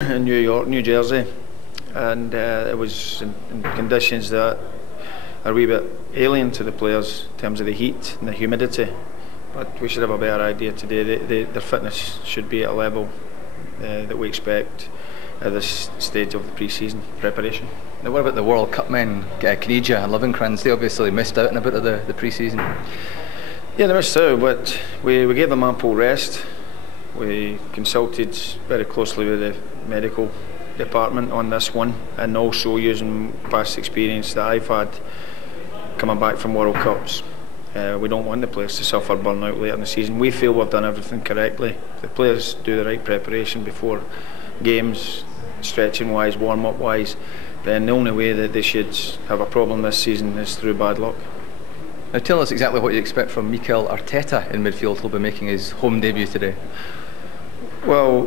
in New York, New Jersey, and it was in conditions that are a wee bit alien to the players in terms of the heat and the humidity. But we should have a better idea today. Their fitness should be at a level that we expect at this stage of the pre-season preparation. Now, what about the World Cup men, Knija and Lovenkrands? They obviously missed out on a bit of the pre-season. Yeah, they missed out, but we gave them ample rest. We consulted very closely with the medical department on this one, and also using past experience that I've had coming back from World Cups. We don't want the players to suffer burnout later in the season. We feel we've done everything correctly. If the players do the right preparation before games, stretching wise, warm up wise, then the only way that they should have a problem this season is through bad luck. Now tell us exactly what you expect from Mikel Arteta in midfield, who'll be making his home debut today. Well,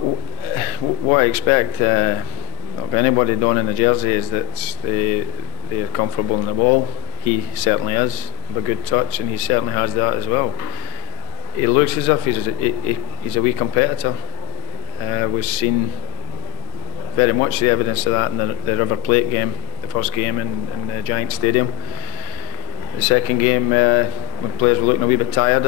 what I expect of anybody down in the jersey is that they're comfortable in the ball. He certainly is, with a good touch, and he certainly has that as well. He looks as if he's a wee competitor. We've seen very much the evidence of that in the River Plate game, the first game in the Giant Stadium. The second game, when players were looking a wee bit tired,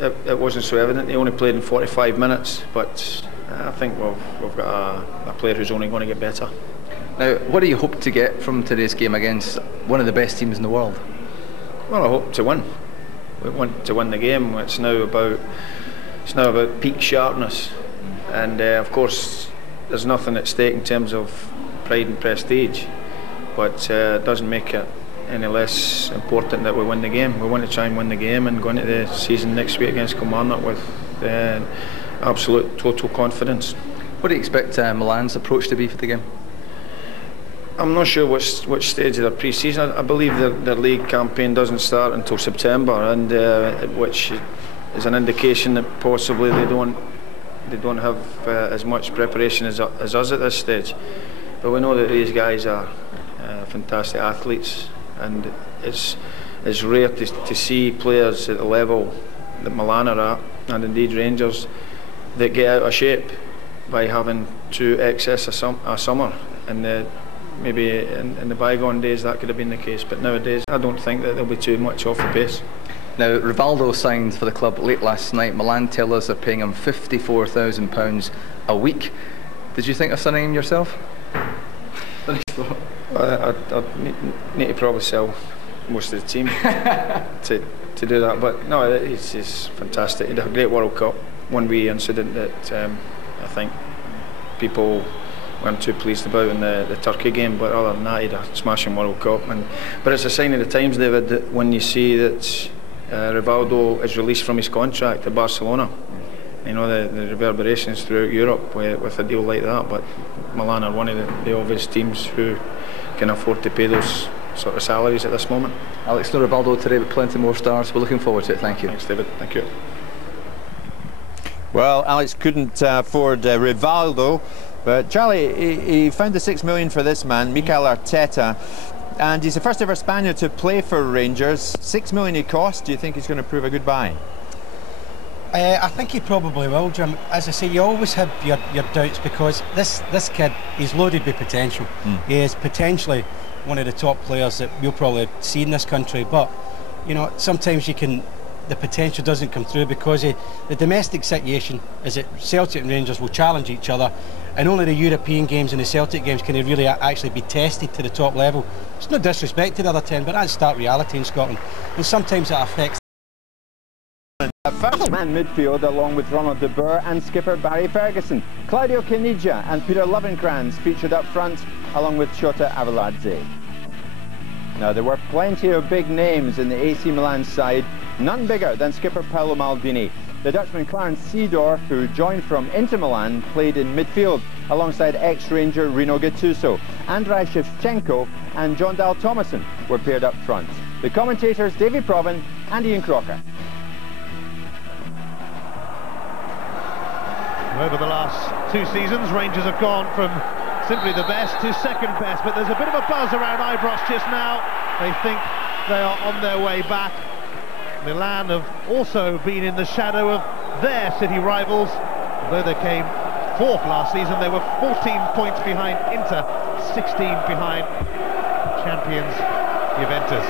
it wasn't so evident. He only played in 45 minutes, but I think we've got a player who's only going to get better. Now, what do you hope to get from today's game against one of the best teams in the world? Well, I hope to win. We want to win the game. It's now about peak sharpness, and of course, there's nothing at stake in terms of pride and prestige, but it doesn't make it any less important that we win the game. We want to try and win the game and go into the season next week against Kilmarnock with absolute total confidence. What do you expect Milan's approach to be for the game? I'm not sure which stage of their pre-season. I believe their league campaign doesn't start until September, and which is an indication that possibly they don't have as much preparation as us at this stage. But we know that these guys are fantastic athletes, and it's rare to see players at the level that Milan are at, and indeed Rangers, that get out of shape by having to excess a summer. And maybe in the bygone days that could have been the case, but nowadays I don't think that they'll be too much off the pace. Now, Rivaldo signed for the club late last night. Milan tell us they're paying him £54,000 a week. Did you think of signing him yourself? I'd need to probably sell most of the team to do that, but no, he's fantastic. He had a great World Cup. One wee incident that I think people weren't too pleased about in the Turkey game, but other than that, he had a smashing World Cup. But it's a sign of the times, David, that when you see that Rivaldo is released from his contract to Barcelona, you know, the reverberations throughout Europe with a deal like that. But Milan are one of the obvious teams who can afford to pay those sort of salaries at this moment. Alex, no Rivaldo today, but plenty more stars. We're looking forward to it. Thank you. Thanks, David. Thank you. Well, Alex couldn't afford Rivaldo, but Charlie, he found the 6 million for this man, Mikel Arteta, and he's the first ever Spaniard to play for Rangers. 6 million he cost. Do you think he's going to prove a good buy? I think he probably will, Jim. As I say, you always have your doubts, because this kid, he's loaded with potential. He is potentially one of the top players that we'll probably see in this country, but you know, sometimes the potential doesn't come through because the domestic situation is that Celtic and Rangers will challenge each other, and only the European games and the Celtic games can really actually be tested to the top level. It's no disrespect to the other 10, but that's stark reality in Scotland, and sometimes that affects. First man midfield, along with Ronald de Boer and skipper Barry Ferguson. Claudio Knija and Peter Lovenkrands featured up front, along with Shota Arveladze. Now, there were plenty of big names in the AC Milan side, none bigger than skipper Paolo Maldini. The Dutchman Clarence Seedorf, who joined from Inter Milan, played in midfield alongside ex-Ranger Rino Gattuso. Andrei Shevchenko and John Dal Thomason were paired up front. The commentators Davy Provan and Ian Crocker. Over the last 2 seasons, Rangers have gone from simply the best to second best, but there's a bit of a buzz around Ibrox just now. They think they are on their way back. Milan have also been in the shadow of their city rivals, although they came 4th last season. They were 14 points behind Inter, 16 behind champions Juventus.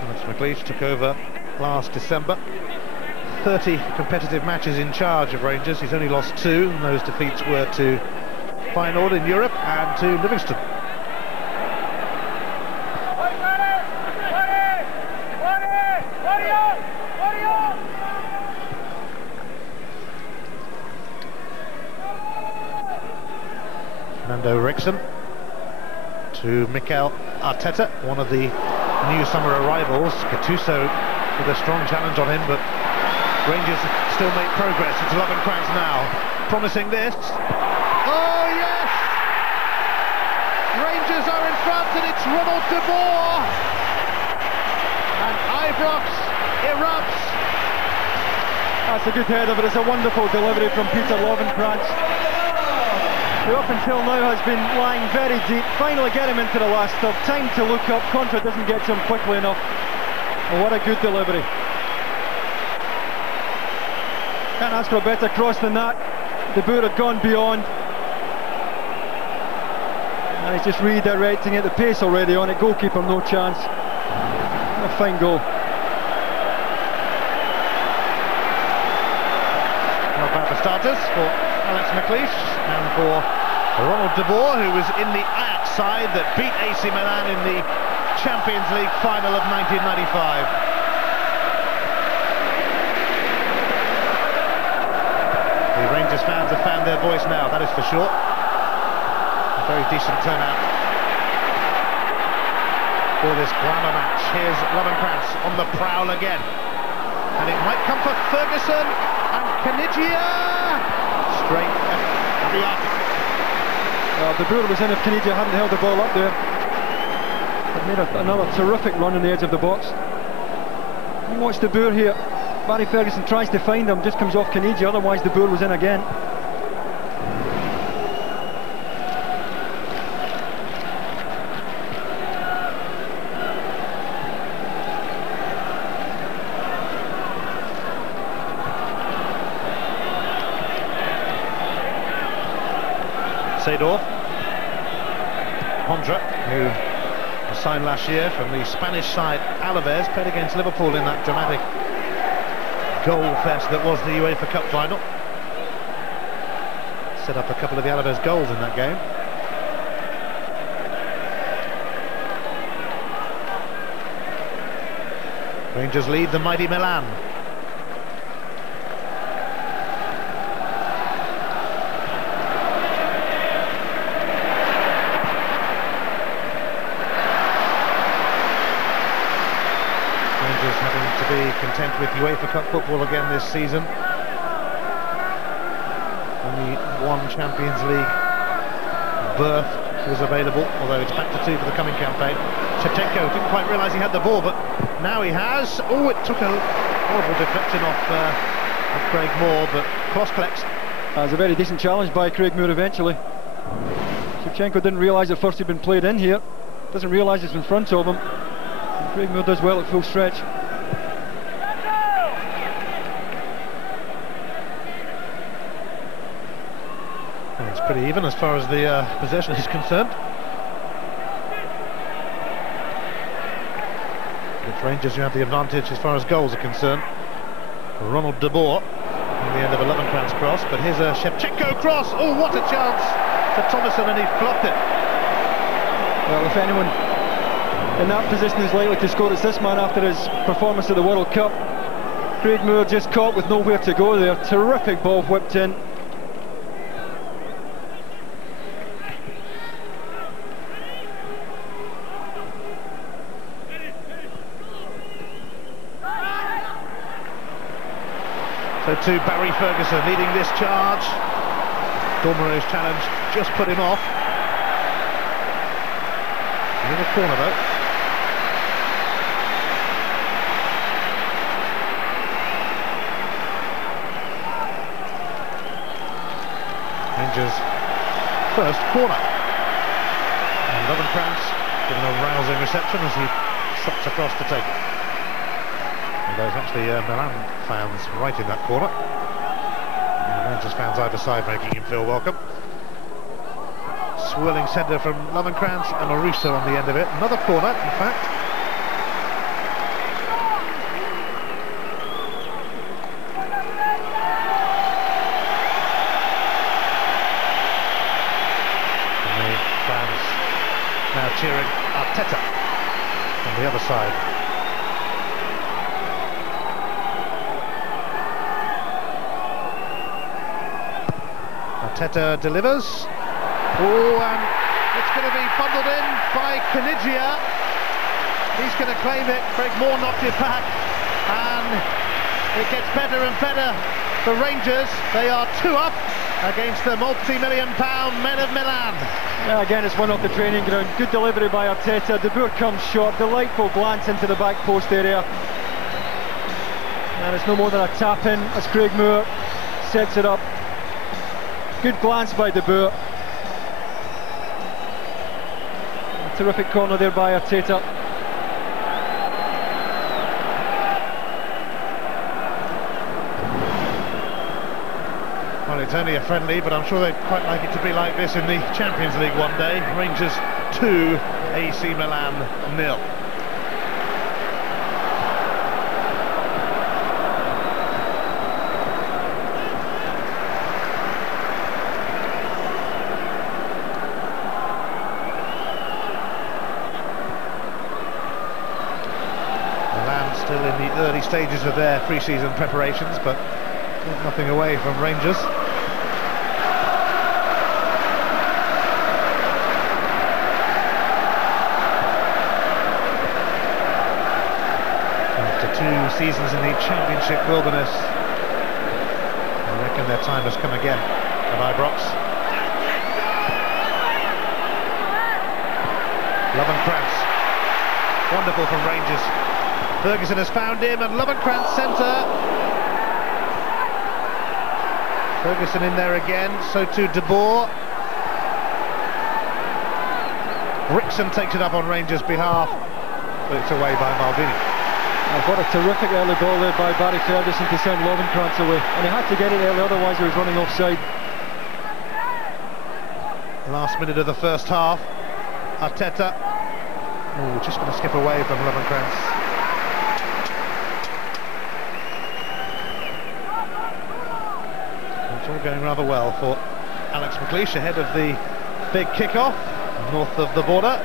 Alex McLeish took over last December. 30 competitive matches in charge of Rangers. He's only lost 2, and those defeats were to Feyenoord in Europe and to Livingston. Fernando Rickson to Mikel Arteta, one of the new summer arrivals. Gattuso with a strong challenge on him, but Rangers still make progress. It's Lovenkrands now, promising this. Oh yes! Rangers are in front, and it's Ronald de Boer, and Ibrox erupts. That's a good header, but it's a wonderful delivery from Peter Lovenkrands, who up until now has been lying very deep. Finally get him into the last third. Time to look up. Contra doesn't get to him quickly enough. And what a good delivery. Can't ask for a better cross than that. De Boer had gone beyond. And he's just redirecting it. The pace already on it. Goalkeeper no chance. What a fine goal. Not bad for starters for Alex McLeish and for Ronald de Boer, who was in the Ajax side that beat AC Milan in the Champions League final of 1995. The Rangers fans have found their voice now, that is for sure. A very decent turnout for this glamour match. Here's Lovenkrands on the prowl again, and it might come for Ferguson and Kanigia. Straight at the arc. De Boer was in if Kanigia hadn't held the ball up there. It made another terrific run on the edge of the box. You watch De Boer here. Barry Ferguson tries to find him, just comes off Kanigia, otherwise De Boer was in again. Seedorf, Hondra, who was signed last year from the Spanish side Alaves, played against Liverpool in that dramatic goal fest that was the UEFA Cup final. Set up a couple of the Alaves goals in that game. Rangers lead the mighty Milan. Having to be content with UEFA Cup football again this season. Only one Champions League berth was available, although it's back to 2 for the coming campaign. Shevchenko didn't quite realise he had the ball, but now he has. Oh, it took a horrible deflection off Craig Moore, but cross collects. That was a very decent challenge by Craig Moore eventually. Shevchenko didn't realise at first he'd been played in here. Doesn't realise it's in front of him. And Craig Moore does well at full stretch. Well, it's pretty even as far as the possession is concerned. With Rangers, you have the advantage as far as goals are concerned. Ronald de Boer on the end of a Lovenkrands cross, but here's a Shevchenko cross. Oh, what a chance for Thomason, and he flopped it. Well, if anyone in that position is likely to score, it's this man after his performance at the World Cup. Craig Moore just caught with nowhere to go there. Terrific ball whipped in. So to Barry Ferguson leading this charge. Dormero's challenge just put him off. A little corner though. Rangers first corner. And Lovenkrands given a rousing reception as he trots across to take it. And there's actually Milan fans right in that corner. And Rangers fans either side making him feel welcome. Swirling centre from Lovenkrands and Marusso on the end of it. Another corner, in fact. And the fans now cheering Arteta on the other side. Arteta delivers. Oh, and it's going to be bundled in by Kanigia. He's going to claim it. Craig Moore knocked it back, and it gets better and better. The Rangers, they are 2 up against the multi-million-pound men of Milan. Yeah, again, it's one off the training ground. Good delivery by Arteta. De Boer comes short. Delightful glance into the back post area. And it's no more than a tap-in as Craig Moore sets it up. Good glance by De Boer. A terrific corner there by Arteta. Well, it's only a friendly, but I'm sure they'd quite like it to be like this in the Champions League one day. Rangers 2, AC Milan 0. Milan still in the early stages of their pre-season preparations, but nothing away from Rangers. After 2 seasons in the Championship wilderness, I reckon their time has come again at Ibrox. Lovenkrands, wonderful from Rangers. Ferguson has found him, and Lovenkrands centre. Ferguson in there again, so too De Boer. Brixham takes it up on Rangers' behalf, but it's away by Maldini. What a terrific early ball there by Barry Ferguson to send Lovenkrands away. And he had to get it early, otherwise he was running offside. Last minute of the first half. Arteta. Oh, just going to skip away from Lovenkrands. It's all going rather well for Alex McLeish ahead of the big kick-off north of the border.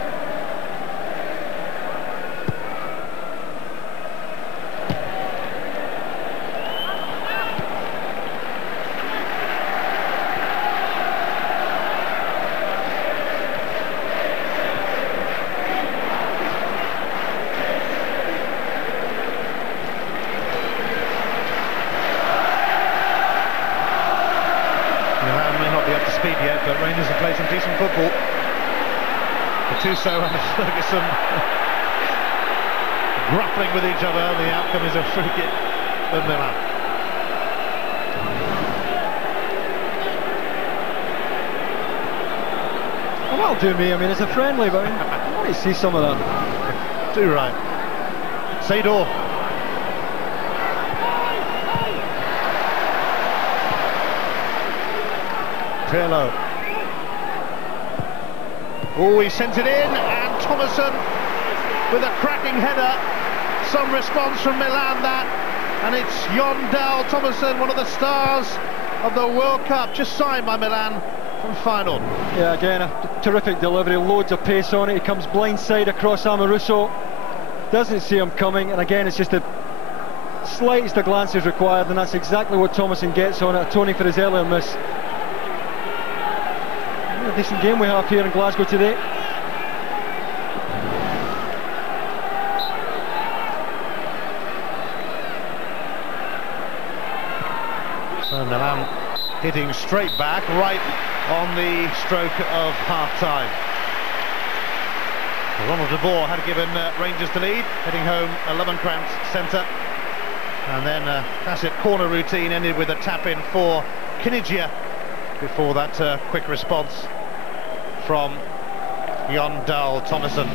Speed yet, but Rangers have played some decent football. Gattuso and Ferguson grappling with each other. The outcome is a free kick for Milan. Well, that'll do me. I mean, it's a friendly, but I want to see some of that. Do right. Seydor. Pirlo. Oh, he sent it in, and Thomason with a cracking header. Some response from Milan, that, and it's Jon Dahl Tomasson, one of the stars of the World Cup, just signed by Milan from Feyenoord. Yeah, again, a terrific delivery, loads of pace on it. He comes blindside across Amoruso, doesn't see him coming, and again, it's just the slightest of glances required, and that's exactly what Tomasson gets on it, atoning for his earlier miss. A decent game we have here in Glasgow today. So Milan hitting straight back, right on the stroke of half-time. Ronald De Boer had given Rangers the lead, heading home a Lovenkrands centre. And then a classic corner routine ended with a tap-in for Kanigia before that quick response from Jon Dahl Tomasson.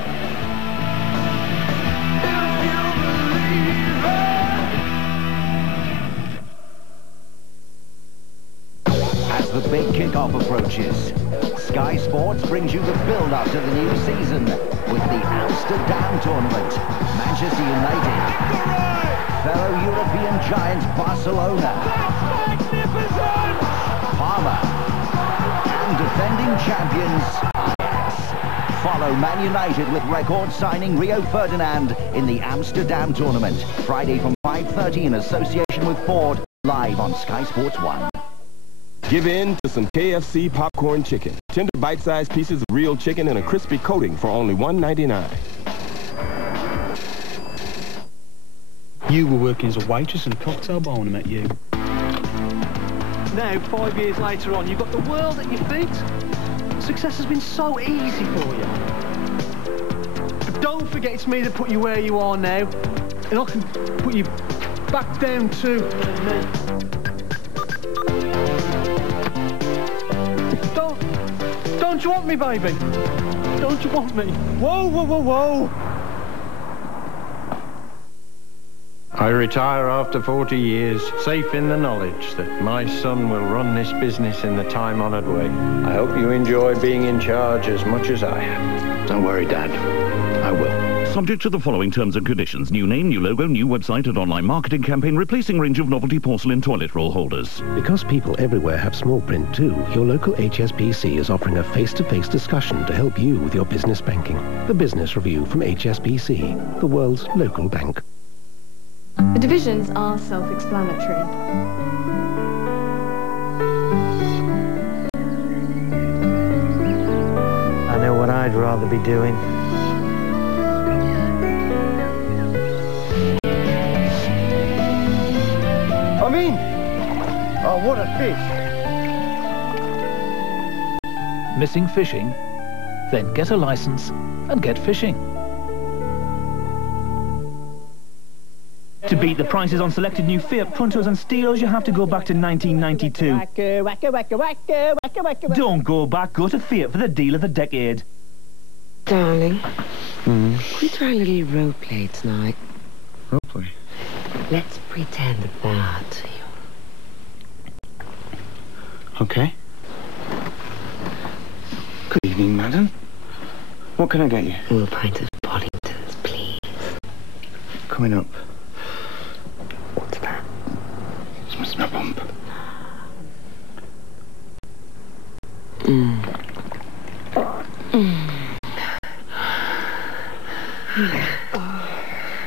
kickoff approaches. Sky Sports brings you the build-up to the new season with the Amsterdam tournament. Manchester United, fellow European giant Barcelona, Parma, and defending champions Ajax. Follow Man United with record signing Rio Ferdinand in the Amsterdam tournament. Friday from 5:30 in association with Ford, live on Sky Sports 1. Give in to some KFC popcorn chicken. Tender bite-sized pieces of real chicken and a crispy coating for only $1.99. You were working as a waitress in a cocktail bar when I met you. Now, 5 years later on, you've got the world at your feet. Success has been so easy for you. But don't forget it's me that put you where you are now. And I can put you back down too. Don't you want me, baby? Don't you want me? Whoa, whoa, whoa, whoa! I retire after 40 years, safe in the knowledge that my son will run this business in the time-honoured way. I hope you enjoy being in charge as much as I am. Don't worry, Dad. I will. Subject to the following terms and conditions. New name, new logo, new website and online marketing campaign replacing range of novelty porcelain toilet roll holders. Because people everywhere have small print too, your local HSBC is offering a face-to-face discussion to help you with your business banking. The Business Review from HSBC, the world's local bank. The divisions are self-explanatory. I know what I'd rather be doing. I'm in! Oh, what a fish! Missing fishing? Then get a license and get fishing. To beat the prices on selected new Fiat Puntos and Steelos, you have to go back to 1992. Don't go back, go to Fiat for the deal of the decade. Darling, can we try a little role play tonight? Role play? Let's pretend a bar to you. Okay. Good evening, madam. What can I get you? A pint of Pollingtons, please. Coming up. What's that? It's my bump.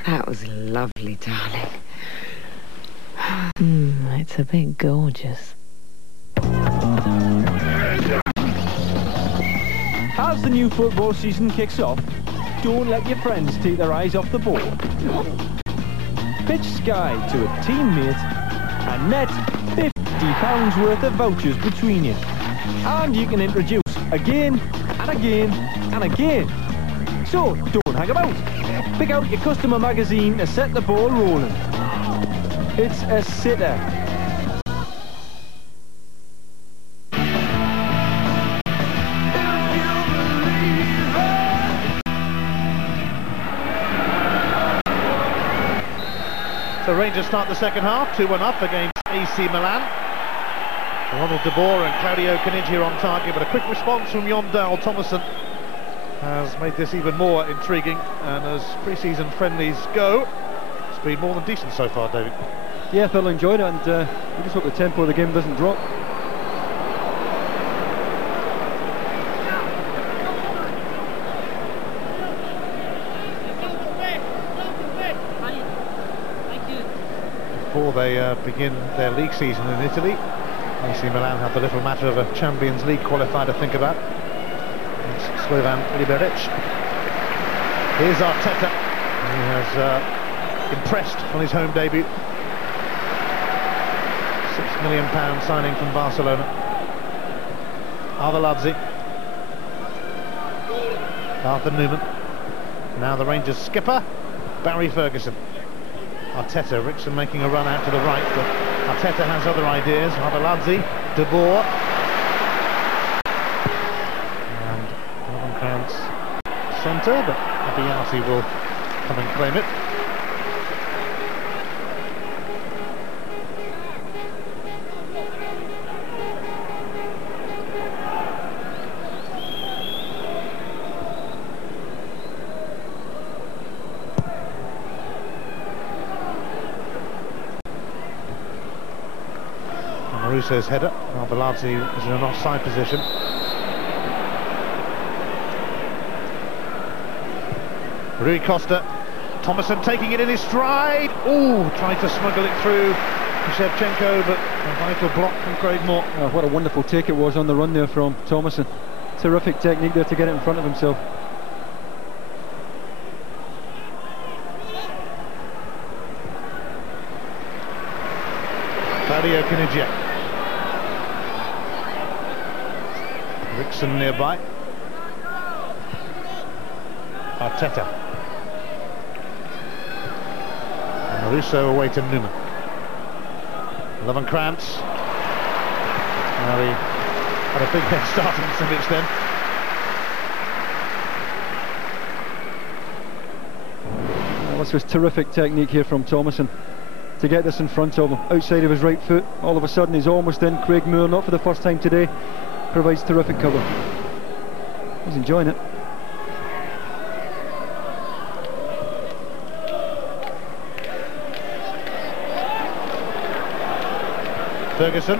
That was lovely, darling. It's a bit gorgeous. As the new football season kicks off, don't let your friends take their eyes off the ball. Pitch Sky to a teammate and net £50 worth of vouchers between you. And you can introduce again and again and again. So don't hang about. Pick out your customer magazine to set the ball rolling. It's a sitter. So Rangers start the second half, 2-1 up against AC Milan. Ronald de Boer and Claudio Caniggia on target, but a quick response from Jon Dahl Tomasson has made this even more intriguing. And as pre-season friendlies go, it's been more than decent so far, David. Yeah, I thoroughly enjoyed it, and we just hope the tempo of the game doesn't drop. Before they begin their league season in Italy, AC Milan have the little matter of a Champions League qualifier to think about. It's Slovan Liberec. Here's Arteta. He has impressed on his home debut. £6 million signing from Barcelona. Arveladze. Arthur Newman. Now the Rangers skipper, Barry Ferguson. Arteta, Rickson making a run out to the right, but Arteta has other ideas. Arveladze, De Boer. And Lovenkrands centre, but Abiati will come and claim it. Russo's header. Arveladze is in an offside position. Rui Costa. Thomason taking it in his stride. Oh, trying to smuggle it through to Shevchenko, but a vital block from Craig Moore. Oh, what a wonderful take it was on the run there from Thomason. Terrific technique there to get it in front of himself. Claudio Caniggia. Rickson nearby. Arteta. And Russo away to Newman. Lovenkrantz. Now he had a big head start on Simic then. Well, this was terrific technique here from Thomason to get this in front of him, outside of his right foot. All of a sudden he's almost in. Craig Moore, not for the first time today, provides terrific cover. He's enjoying it. Ferguson,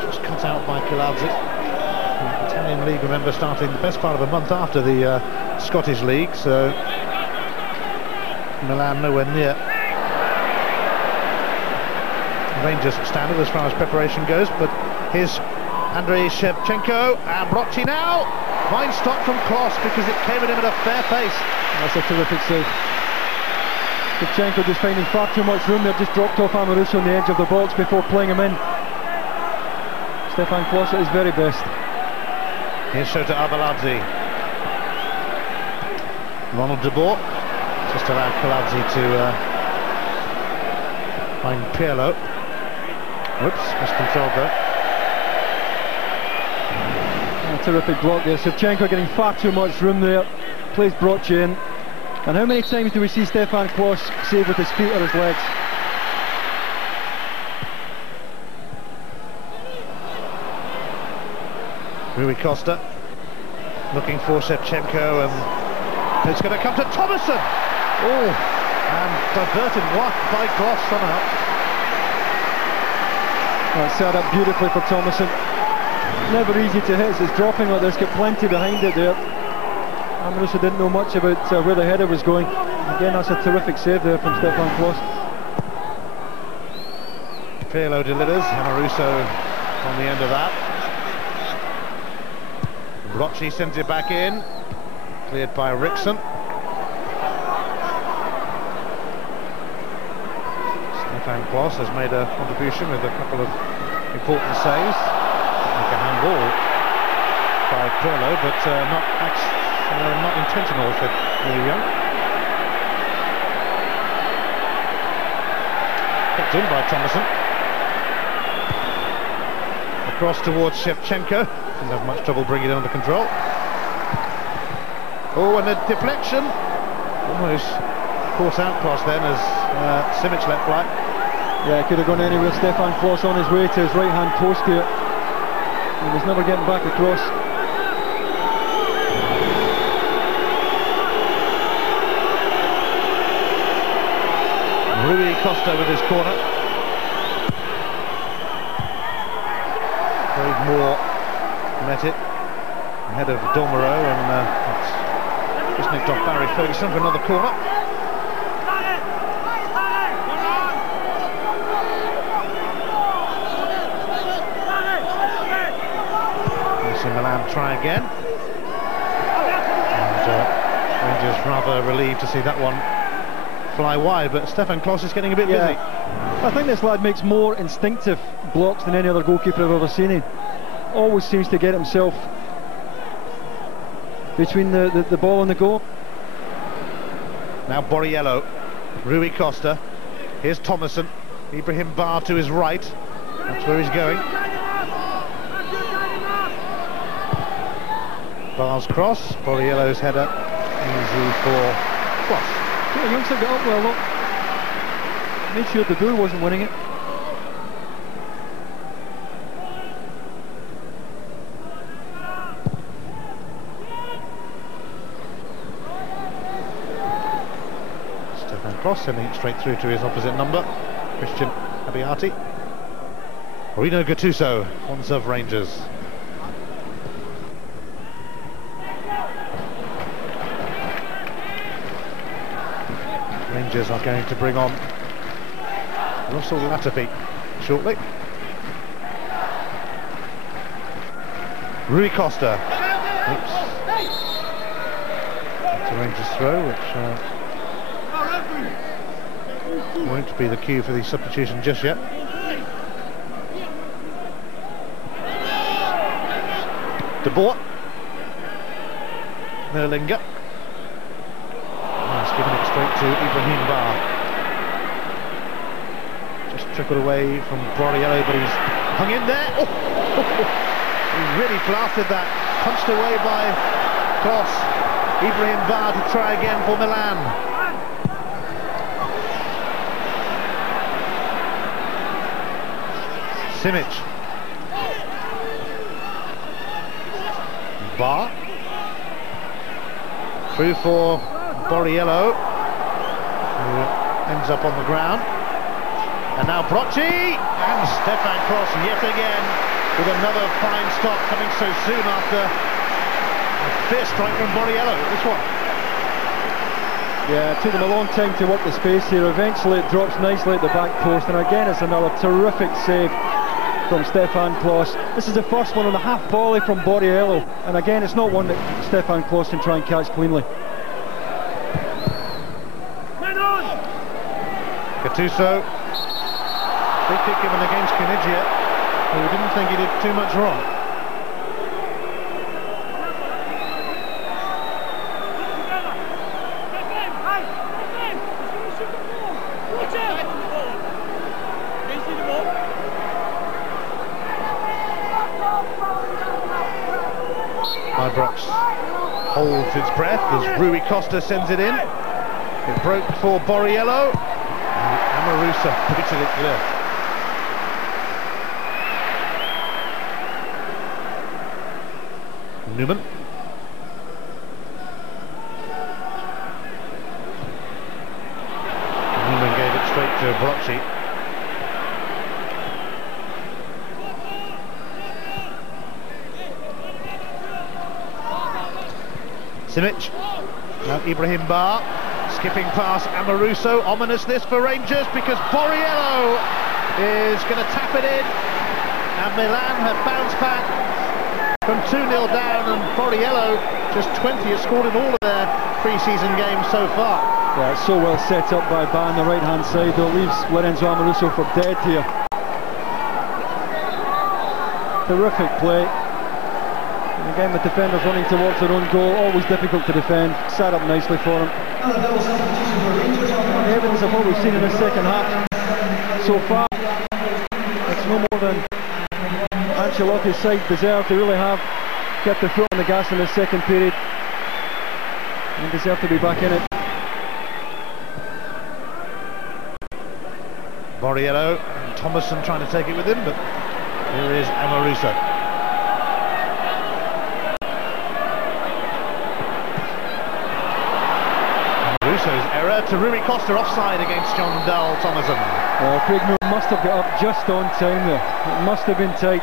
just cut out by Kiladze. The Italian League, remember, starting the best part of a month after the Scottish League, so Milan nowhere near Rangers standard as far as preparation goes. But here's Andrei Shevchenko, and Brocchi now. Fine stop from Kloss because it came at him at a fair pace. That's a terrific save. Shevchenko just finding far too much room there, just dropped off Amoruso on the edge of the box before playing him in. Stefan Kloss at his very best. Here's Shota Arveladze. Ronald de Boer just allowed Kiladze to find Pirlo. Whoops, miscontrolled there. A terrific block there. Shevchenko getting far too much room there. Plays Brocchi in. And how many times do we see Stefan Kloss save with his feet or his legs? Rui Costa looking for Shevchenko, and it's going to come to Thomason. Oh, and diverted by Kloss somehow. That's set up beautifully for Thomason. Never easy to hit, it's dropping like this, got plenty behind it there. Amoruso didn't know much about where the header was going. Again, that's a terrific save there from Stefan Kloss. Pirlo delivers, Amoruso on the end of that. Brocchi sends it back in, cleared by Rickson. Stefan Kloss has made a contribution with a couple of important saves. Like a handball by Pirlo, but not intentional, said Willie Young. Picked in by Thomason. Across towards Shevchenko. Didn't have much trouble bringing it under control. Oh, and a deflection. Almost caught out Kloss then as Simic let fly. Yeah, it could have gone anywhere. Stefan Kloss on his way to his right-hand post here. He was never getting back across. Rui Costa with his corner. Craig Moore met it ahead of Dormero, and just nicked off Barry Ferguson for another corner. Milan try again, and Rangers rather relieved to see that one fly wide, but Stefan Kloss is getting a bit busy. I think this lad makes more instinctive blocks than any other goalkeeper I've ever seen. He always seems to get himself between the ball and the goal. Now Borriello, Rui Costa, here's Thomason, Ibrahim Bar to his right, that's where he's going. Bar's cross, Borriello's header, easy for Kloss. Yeah, youngster got up well, look. Made sure De Boer wasn't winning it. Stefan Kloss sending it straight through to his opposite number, Christian Abbiati. Rino Gattuso on serve Rangers. Rangers are going to bring on Russell Latifi shortly. Rui Costa. Oops. That's a Rangers throw, which won't be the cue for the substitution just yet. De Boer. Nerlinger. He's giving it straight to Ibrahim Bar. Just trickled away from Borriello, but he's hung in there. Oh! He really blasted that. Punched away by Klos. Ibrahim Bar to try again for Milan. Simic. Bar. Through for Borriello, who ends up on the ground. And now Brocci, and Stefan Klos yet again with another fine stop, coming so soon after a fierce strike from Borriello. This one. Yeah, it took them a long time to work the space here. Eventually it drops nicely at the back post, and again it's another terrific save from Stefan Klos. This is the first one on the half volley from Borriello, and again it's not one that Stefan Klos can try and catch cleanly. Gattuso, free kick given against Kinigia, who didn't think he did too much wrong. Ibrox holds its breath as Rui Costa sends it in. It broke for Borriello. Amarusa picks it clear. Newman. Newman gave it straight to Brocci. Simic. Now Ibrahim Bar. Skipping past Amaruso. Ominous this for Rangers, because Borriello is going to tap it in, and Milan have bounced back from 2-0 down, and Borriello, just 20, has scored in all of their pre-season games so far. Yeah, it's so well set up by Bar on the right hand side, though, leaves Lorenzo Amaruso for dead here. Terrific play. And again, with defenders running towards their own goal, always difficult to defend. Set up nicely for him. The evidence of what we've seen in the second half so far, it's no more than Ancelotti's side deserve. They really have kept their foot on the gas in the second period and deserve to be back in it. Borriello and Thomason trying to take it with him, but here is Amaruso. Russo's error to Rui Costa, offside against John Dull Thomason. Craig Moore must have got up just on time there. It must have been tight.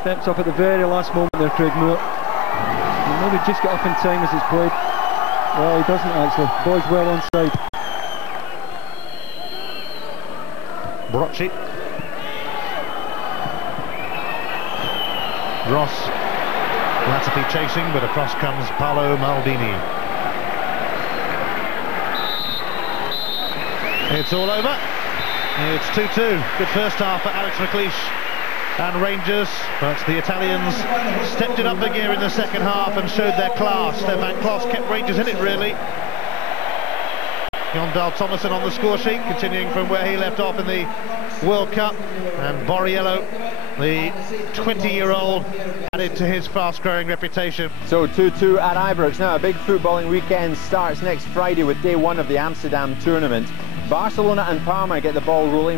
Steps up at the very last moment there, Craig Moore. He maybe just got up in time as it's played. Well, he doesn't actually. Boy's well onside. Brocci. Ross. Latifi chasing, but across comes Paolo Maldini. It's all over. It's 2-2. Good first half for Alex McLeish and Rangers, but the Italians stepped it up a gear in the second half and showed their class. Stefan Klos kept Rangers in it, really. Jon Dahl Tomasson on the score sheet, continuing from where he left off in the World Cup, and Borriello, the 20-year-old, added to his fast-growing reputation. So 2-2 at Ibrox. Now a big footballing weekend starts next Friday with day one of the Amsterdam tournament. Barcelona and Parma get the ball rolling